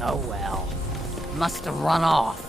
Oh well. Must have run off.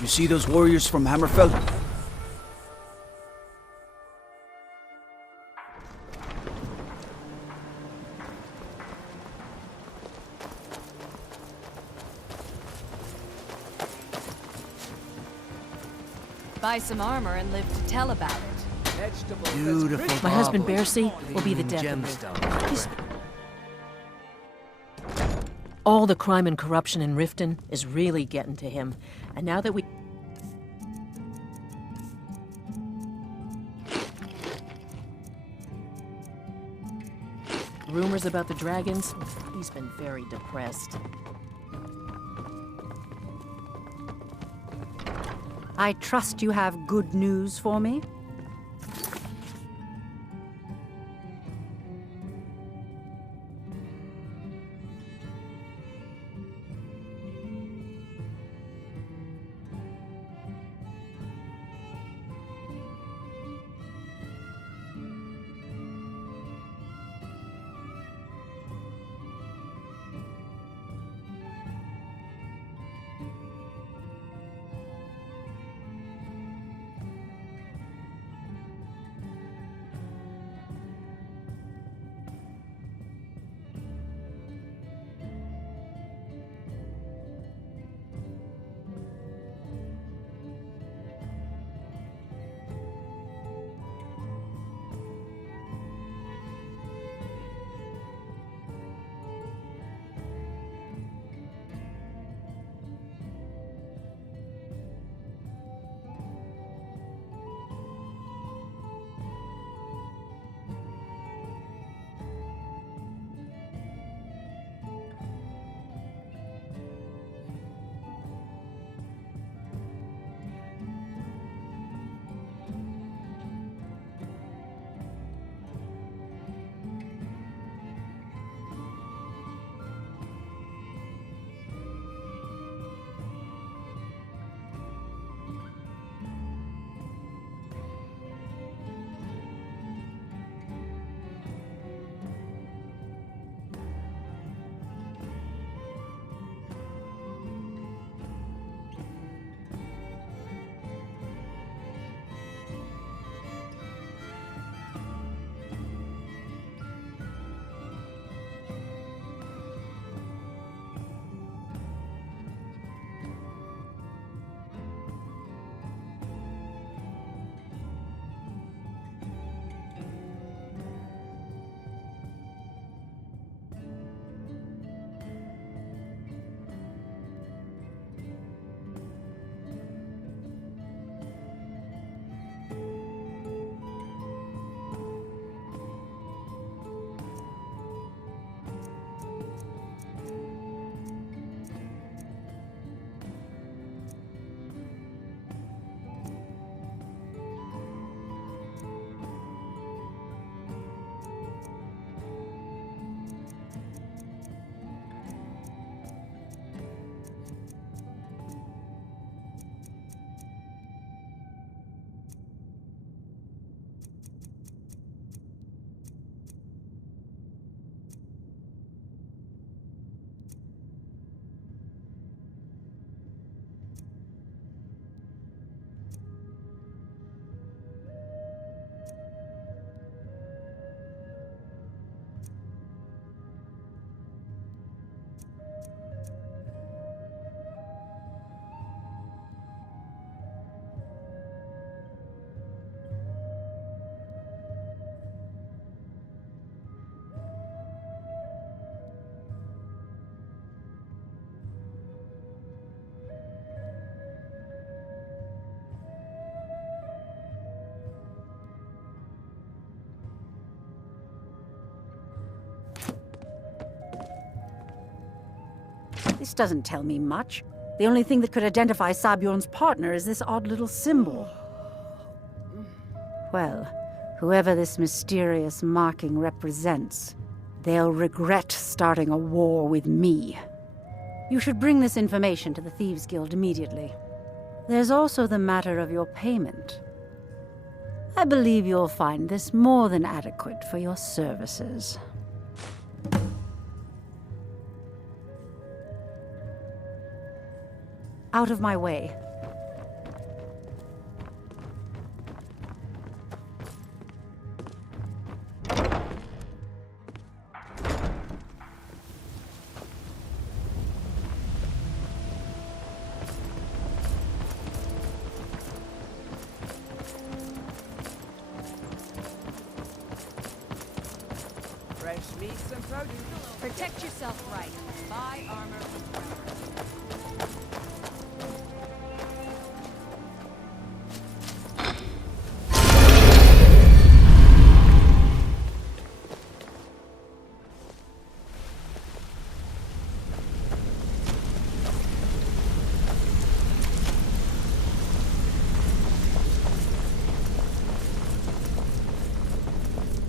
You see those warriors from Hammerfell? Buy some armor and live to tell about it. Beautiful. My husband Bercy will be the death of me. Gemstone. All the crime and corruption in Riften is really getting to him. And now that we... Rumors about the dragons, he's been very depressed. I trust you have good news for me? This doesn't tell me much. The only thing that could identify Sabjorn's partner is this odd little symbol. Well, whoever this mysterious marking represents, they'll regret starting a war with me. You should bring this information to the Thieves' Guild immediately. There's also the matter of your payment. I believe you'll find this more than adequate for your services. Out of my way. Fresh meats and produce. Protect yourself right. Buy armor from Trevor.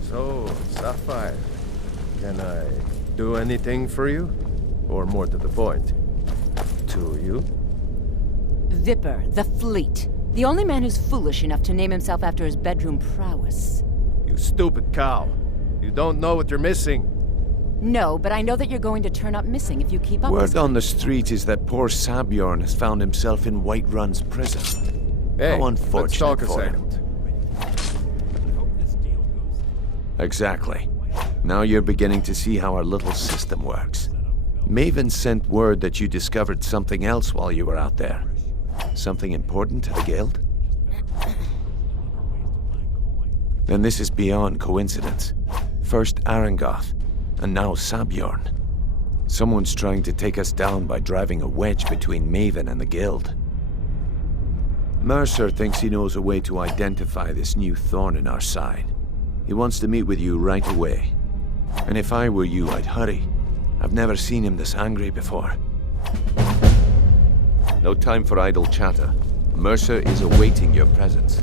So, Sapphire, can I do anything for you? Or more to the point, to you? Viper, the Fleet. The only man who's foolish enough to name himself after his bedroom prowess. You stupid cow. You don't know what you're missing. No, but I know that you're going to turn up missing if you keep up Word this... on the street is that poor Sabjorn has found himself in Whiterun's prison. Hey, How let's unfortunate talk a for him. second. Exactly. Now you're beginning to see how our little system works. Maven sent word that you discovered something else while you were out there. Something important to the Guild? Then this is beyond coincidence. First Arangoth, and now Sabjorn. Someone's trying to take us down by driving a wedge between Maven and the Guild. Mercer thinks he knows a way to identify this new thorn in our side. He wants to meet with you right away. And if I were you, I'd hurry. I've never seen him this angry before. No time for idle chatter. Mercer is awaiting your presence.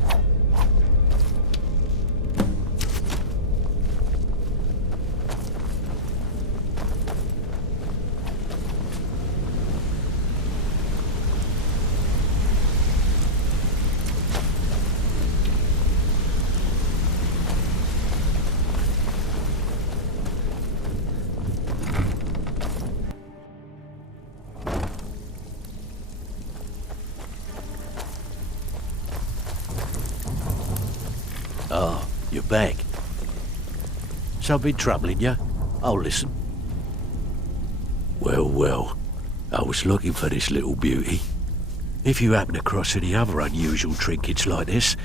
Ah, you're back. Something troubling you? I'll listen. Well, well, I was looking for this little beauty. If you happen across any other unusual trinkets like this,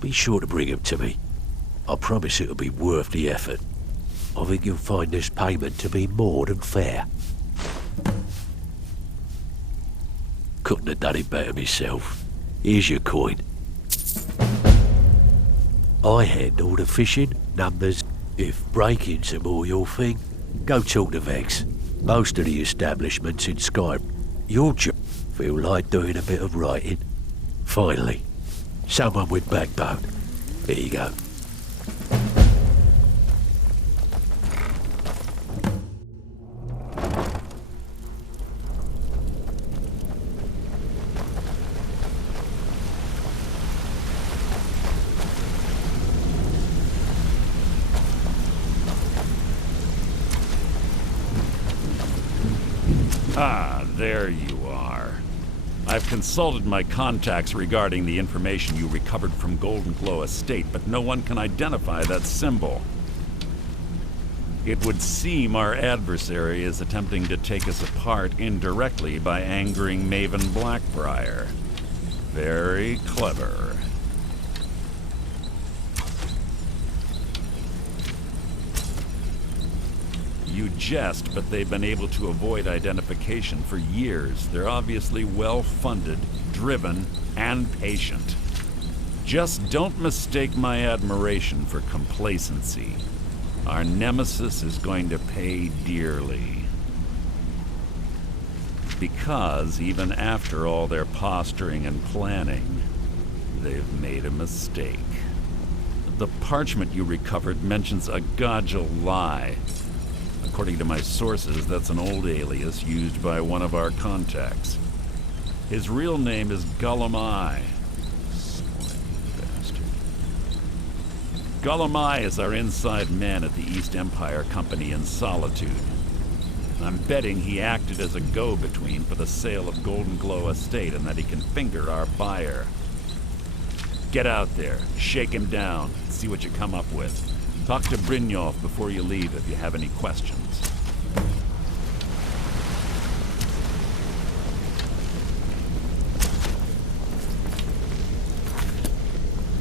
be sure to bring them to me. I promise it'll be worth the effort. I think you'll find this payment to be more than fair. Couldn't have done it better myself. Here's your coin. I handle the fishing, numbers. If breaking's a more your thing, go talk to Vex. Most of the establishments in Skype, you'll just feel like doing a bit of writing. Finally, someone with backbone. Here you go. Ah, there you are. I've consulted my contacts regarding the information you recovered from Golden Glow Estate, but no one can identify that symbol. It would seem our adversary is attempting to take us apart indirectly by angering Maven Blackbriar. Very clever. You jest, but they've been able to avoid identification for years. They're obviously well-funded, driven, and patient. Just don't mistake my admiration for complacency. Our nemesis is going to pay dearly. Because even after all their posturing and planning, they've made a mistake. The parchment you recovered mentions a Gajal lie. According to my sources, that's an old alias used by one of our contacts. His real name is Gullumai. Bastard. Gullumai is our inside man at the East Empire Company in Solitude. I'm betting he acted as a go-between for the sale of Golden Glow Estate and that he can finger our buyer. Get out there, shake him down, see what you come up with. Talk to Brynjolf before you leave if you have any questions.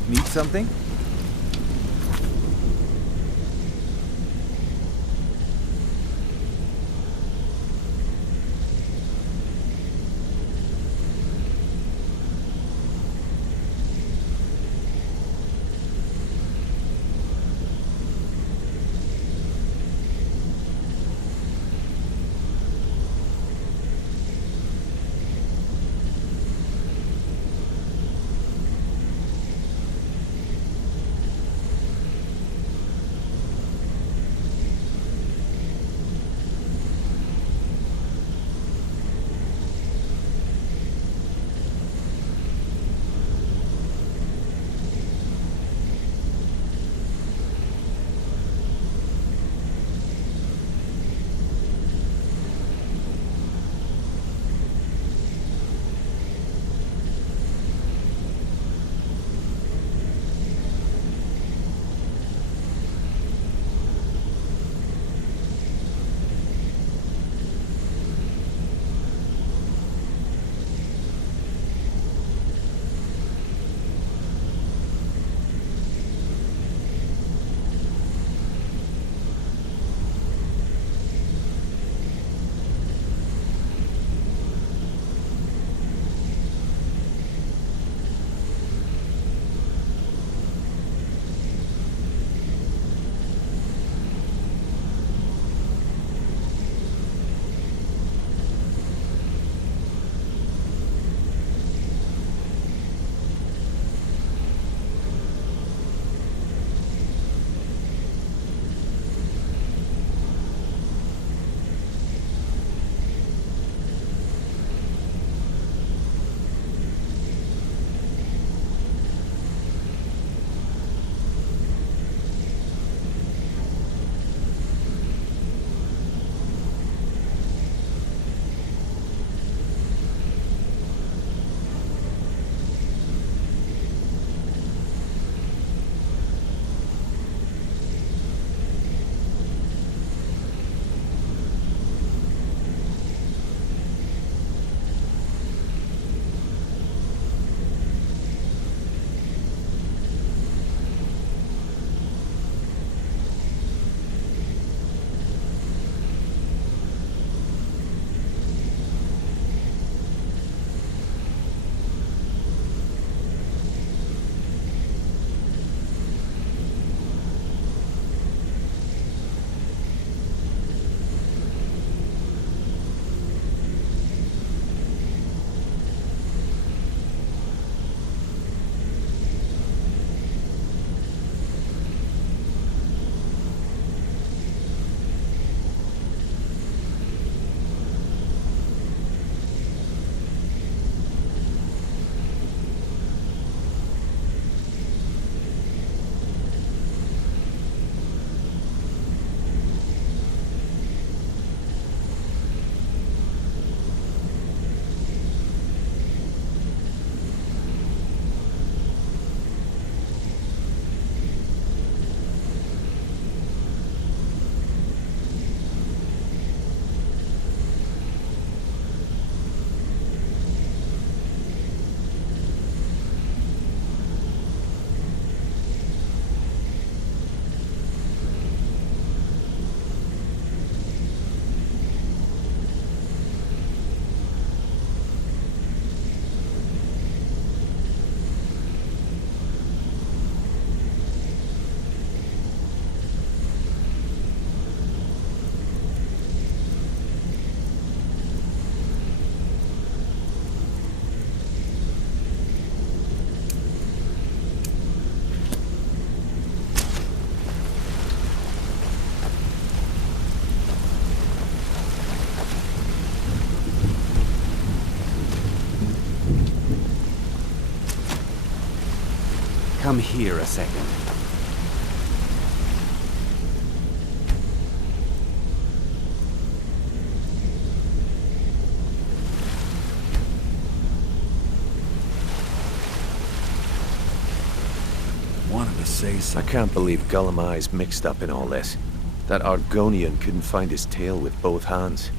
Need something? Come here a second. Wanted to say I something. can't believe Gollum Eye's mixed up in all this. That Argonian couldn't find his tail with both hands.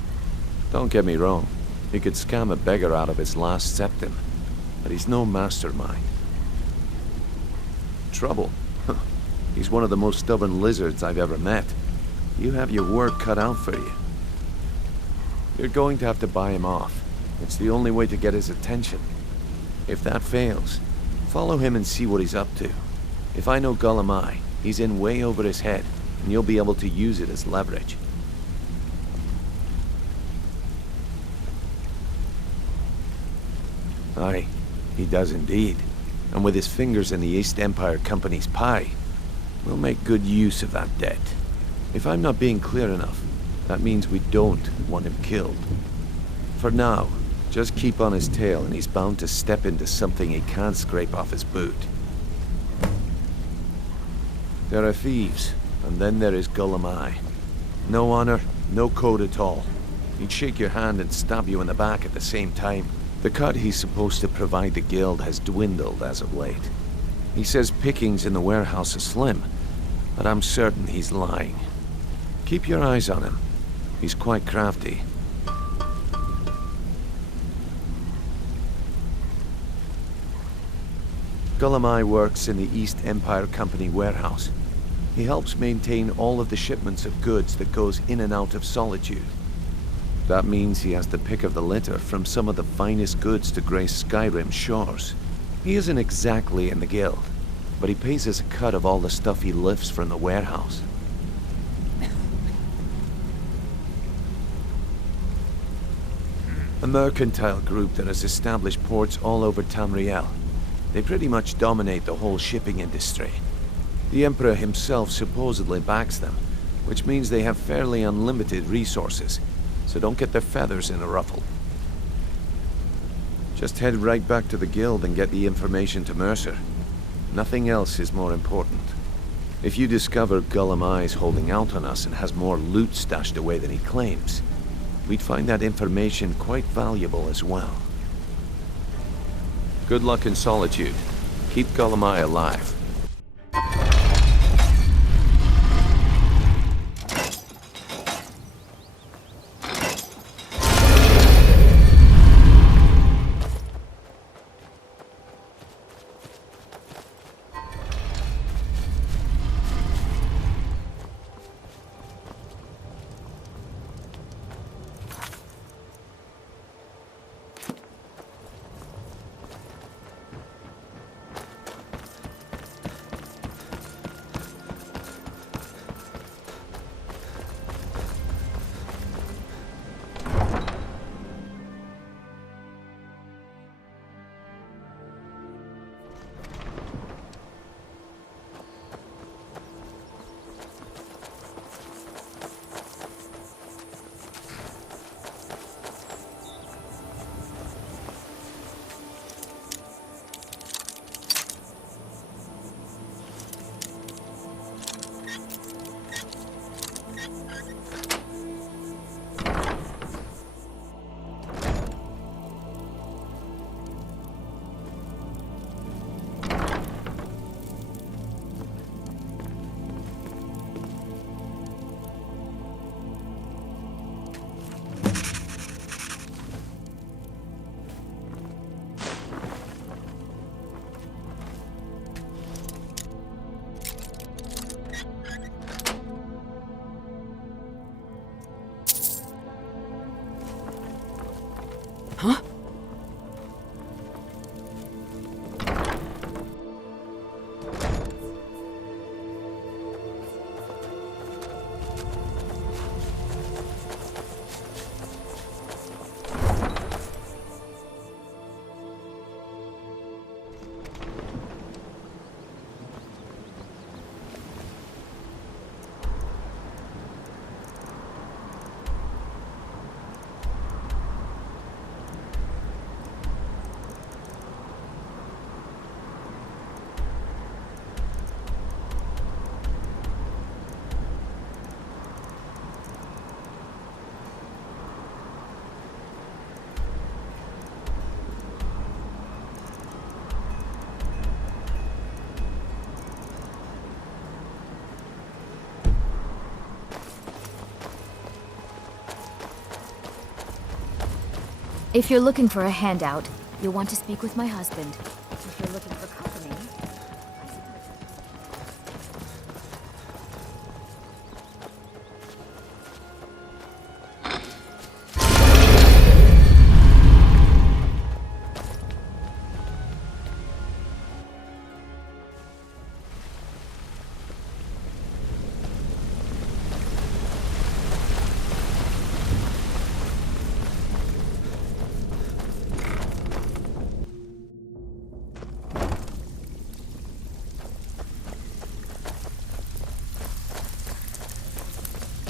Don't get me wrong, he could scam a beggar out of his last septim, but he's no mastermind. Trouble? He's one of the most stubborn lizards I've ever met. You have your work cut out for you. You're going to have to buy him off. It's the only way to get his attention. If that fails, follow him and see what he's up to. If I know Gollum Eye, he's in way over his head, and you'll be able to use it as leverage. Aye, he does indeed. And with his fingers in the East Empire Company's pie, we'll make good use of that debt. If I'm not being clear enough, that means we don't want him killed. For now, just keep on his tail and he's bound to step into something he can't scrape off his boot. There are thieves, and then there is Gollum Eye. No honor, no code at all. He'd shake your hand and stab you in the back at the same time. The cut he's supposed to provide the guild has dwindled as of late. He says pickings in the warehouse are slim, but I'm certain he's lying. Keep your eyes on him. He's quite crafty. Gollum Eye works in the East Empire Company warehouse. He helps maintain all of the shipments of goods that goes in and out of Solitude. That means he has the pick of the litter from some of the finest goods to grace Skyrim's shores. He isn't exactly in the guild, but he pays us a cut of all the stuff he lifts from the warehouse. A mercantile group that has established ports all over Tamriel. They pretty much dominate the whole shipping industry. The Emperor himself supposedly backs them, which means they have fairly unlimited resources, so don't get their feathers in a ruffle. Just head right back to the guild and get the information to Mercer. Nothing else is more important. If you discover Gollum Eye's holding out on us and has more loot stashed away than he claims, we'd find that information quite valuable as well. Good luck in Solitude. Keep Gollum Eye alive. If you're looking for a handout, you'll want to speak with my husband. If you're looking for company,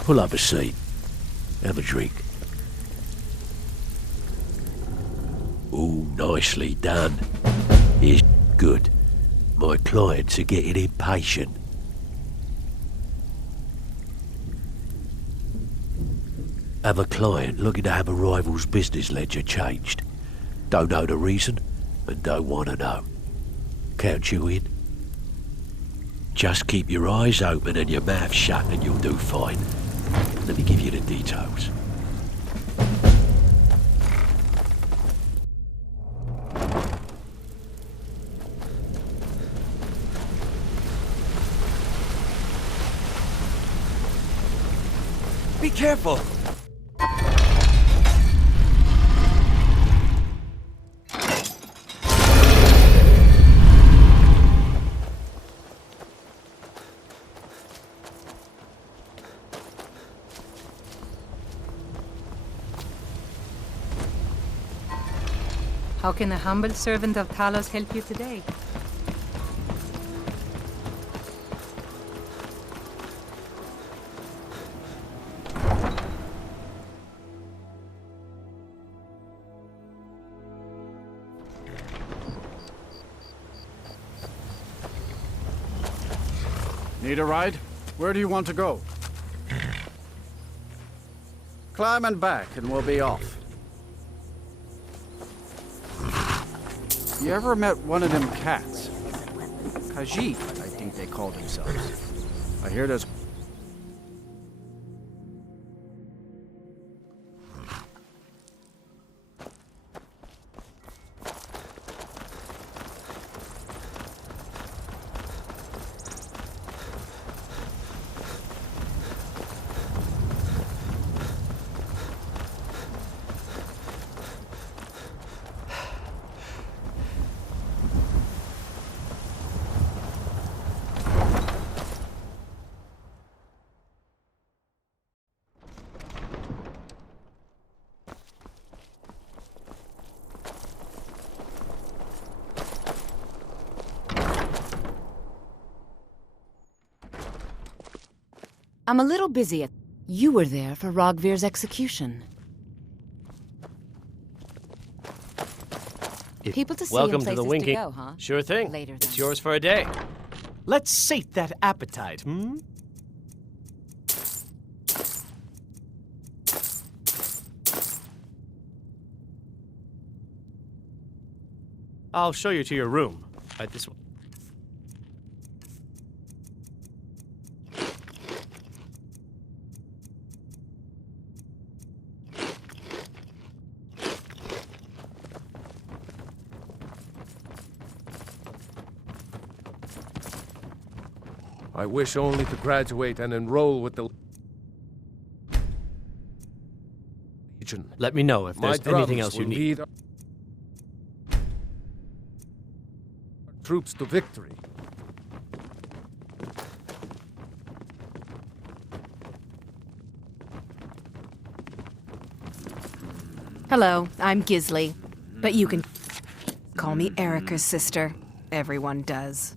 Pull up a seat. Have a drink. Ooh, nicely done. It's good. My clients are getting impatient. Have a client looking to have a rival's business ledger changed. Don't know the reason, and don't want to know. Count you in. Just keep your eyes open and your mouth shut and you'll do fine. Let me give you the details. Be careful! How can the humble servant of Talos help you today? Need a ride? Where do you want to go? Climb and back and we'll be off. You ever met one of them cats? Khajiit, I think they call themselves. I hear there's... I'm a little busy at... You were there for Rogvir's execution. People to see Welcome and to the places Winking. to go, huh? Sure thing. Later, It's then. yours for a day. Let's sate that appetite, hmm? I'll show you to your room. Right this way. I wish only to graduate and enroll with the Legion. Let me know if there's anything else you need. Lead our troops to victory. Hello, I'm Gisli, but you can call me Erica's sister. Everyone does.